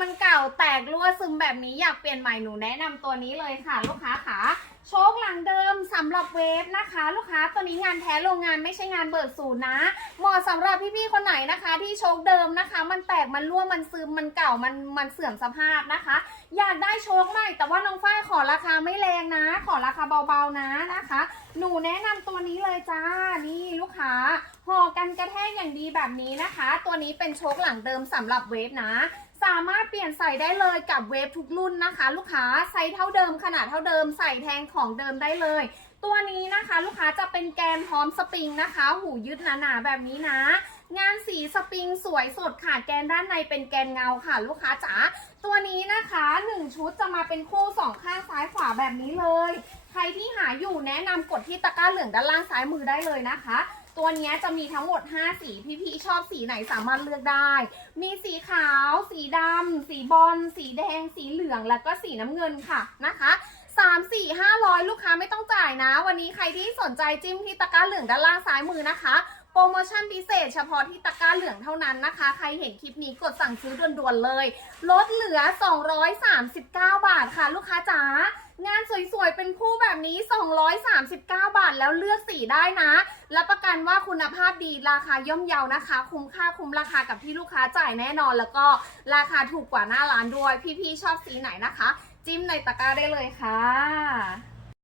มันเก่าแตกรั่วซึมแบบนี้อยากเปลี่ยนใหม่หนูแนะนำตัวนี้เลยค่ะ ลูกค้าขาโชคหลังเดิมสำหรับเวฟนะคะ ลูกค้าตัวนี้งานแท้โรงงานไม่ใช่งานเบิกสูตรนะ เหมาะสำหรับพี่ๆคนไหนนะคะ ที่โชคเดิมนะคะ มันแตกมันรั่วมันซึมมันเก่ามันมันเสื่อมสภาพนะคะ อยากได้โชคใหม่แต่ว่าน้องฝ้ายขอราคาไม่แรงนะ ขอราคาเบาๆนะนะคะ หนูแนะนำตัวนี้เลยจ้านี่ลูกค้าห่อกันกระแทกอย่างดีแบบนี้นะคะ ตัวนี้เป็นโชคหลังเดิมสำหรับเวฟนะามารถเปลี่ยนใส่ได้เลยกับเวฟทุกรุ่นนะคะ ลูกค้าไซส์เท่าเดิมขนาดเท่าเดิมใส่แทนของเดิมได้เลย ตัวนี้นะคะ ลูกค้าจะเป็นแกนพร้อมสปริงนะคะ หูยึดหนาๆแบบนี้นะ งานสีสปริงสวยสดค่ะแกนด้านในเป็นแกนเงาค่ะ ลูกค้าจ๋าตัวนี้นะคะ 1 ชุดจะมาเป็นคู่สองข้างซ้ายขวาแบบนี้เลย ใครที่หาอยู่แนะนำกดที่ตะกร้าเหลืองด้านล่างซ้ายมือได้เลยนะคะ ตัวนี้จะมีทั้งหมด 5 สีพี่ๆชอบสีไหนสามารถเลือกได้ มีสีขาว สีดำสีบอลสีแดง สีเหลือง แล้วก็สีน้ำเงินค่ะนะคะ3 4 500 ลูกค้าไม่ต้องจ่ายนะ วันนี้ใครที่สนใจจิ้มที่ตะกร้าเหลืองด้านล่างซ้ายมือนะคะ รโมชั่นพิเศษเฉพาะที่ตะกร้าเหลืองเท่านั้นนะคะ ใครเห็นคลิปนี้กดสั่งซื้อด่วนๆเลย ลดเหลือ 239 บาทค่ะ ลูกค้าจ๋างานสวยๆ เป็นคู่แบบนี้ 239 บาทแล้วเลือกสีได้นะ รับประกันว่าคุณภาพดีราคาย่อมเยานะคะ คุ้มค่าคุ้มราคากับที่ลูกค้าจ่ายแน่นอน แล้วก็ราคาถูกกว่าหน้าร้านด้วย พี่ๆ ชอบสีไหนนะคะ จิ้มในตะกร้าได้เลยค่ะ